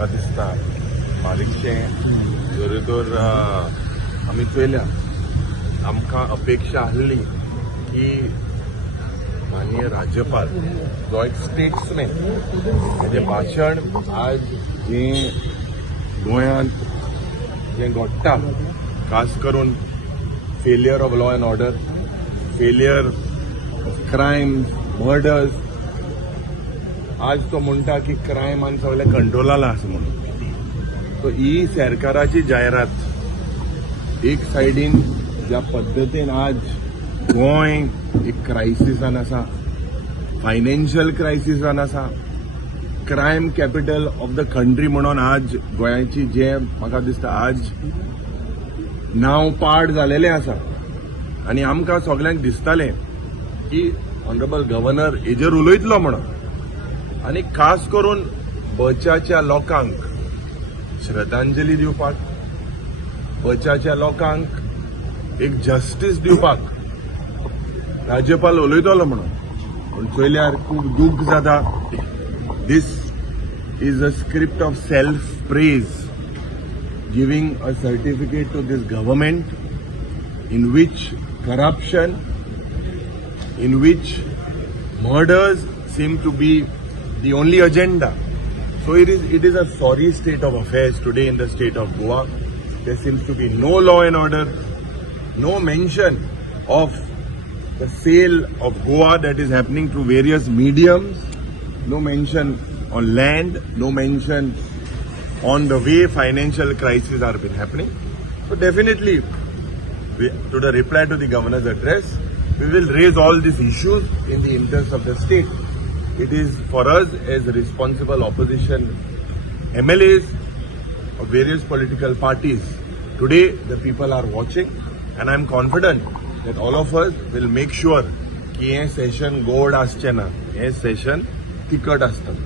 म्हाका दिसता बारीकशें जर तर आमी चोयल्या आमकां अपेक्षा आसली की माननीय राज्यपाल जो एक स्टेट्समॅन हेजें भाशण आज जें गोंयांत जें घडटा खास करून failure of law and order, failure of crimes, murders, आज तो म्हणटा की क्रायम आनी सगळें कंट्रोलाला आसा म्हणून. सो ही सरकाराची जायरात एक सायडीन ज्या पद्दतीन आज गोंय एक क्रायसिसान आसा, फायनान्शियल क्रायसिसान आसा, crime capital of the country म्हणून आज गोंयाची जे म्हाका दिसता आज नांव पाड जालेलें आसा. आनी आमकां सगळ्यांक दिसतालें की ऑनरेबल गव्हर्नर हेजेर उलयतलो म्हणून आनी खास करून बचाच्या लोकांक श्रद्धांजली दिवपाक, बचाच्या लोकांक एक जस्टीस दिवपाक राज्यपाल उलयतलो म्हणून. पूण चोयल्यार खूब दूख जाता. This is a script of self praise giving a certificate to this government in which corruption, in which murders seem to be the only agenda. So it is a sorry state of affairs today in the state of Goa. There seems to be no law and order, no mention of the sale of Goa that is happening through various mediums, no mention on land, no mention on the way financial crises are been happening. So definitely, to the reply to the governor's address, we will raise all these issues in the interest of the state. It is for us as responsible opposition MLAs of various political parties. Today, the people are watching, and I am confident that all of us will make sure कि हे session गोड आसचें ना, हे session तिखट आसता.